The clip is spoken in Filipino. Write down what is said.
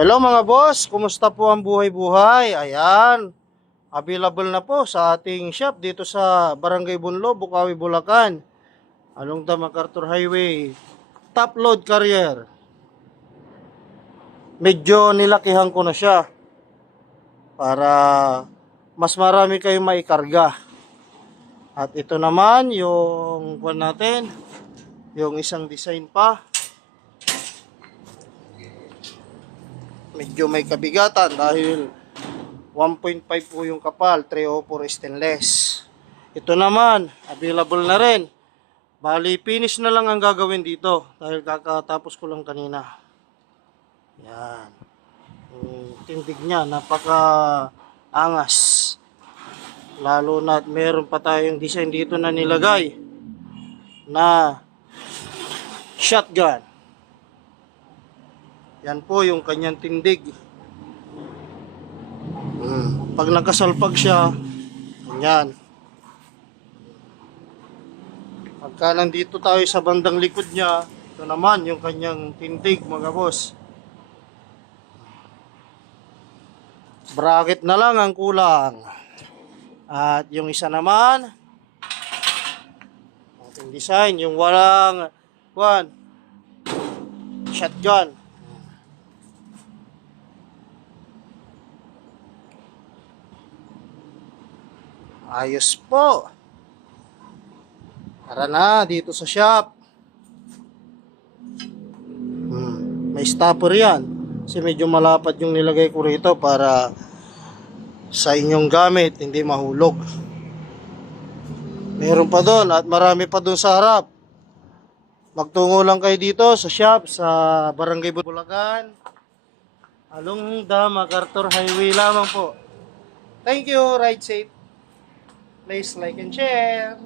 Hello mga boss, kumusta po ang buhay-buhay? Ayan, available na po sa ating shop dito sa Barangay Bunlo, Bukawi, Bulacan. Along the MacArthur Highway, top load carrier. Medyo nilakihan ko na siya para mas marami kayong maikarga. At ito naman yung kwan natin, yung isang design pa. Medyo may kabigatan dahil 1.5 po yung kapal, 304 stainless. Ito naman, available na rin. Bali, finish na lang ang gagawin dito dahil kakatapos ko lang kanina. Yan. Tindig niya, napaka angas. Lalo na meron pa tayong design dito na nilagay na shotgun. Yan po yung kanyang tindig. Pag nakasalpag siya, ganyan. Pagka nandito tayo sa bandang likod niya, ito naman yung kanyang tindig mga boss. Bracket na lang ang kulang. At yung isa naman, ating design, yung walang shotgun. Ayos po. Tara na dito sa shop. May stopper yan. Kasi medyo malapad yung nilagay ko rito para sa inyong gamit hindi mahulog. Meron pa doon at marami pa doon sa harap. Magtungo lang kayo dito sa shop sa Barangay Bulacan. Along the MacArthur Highway lamang po. Thank you. Ride safe. Please like and share.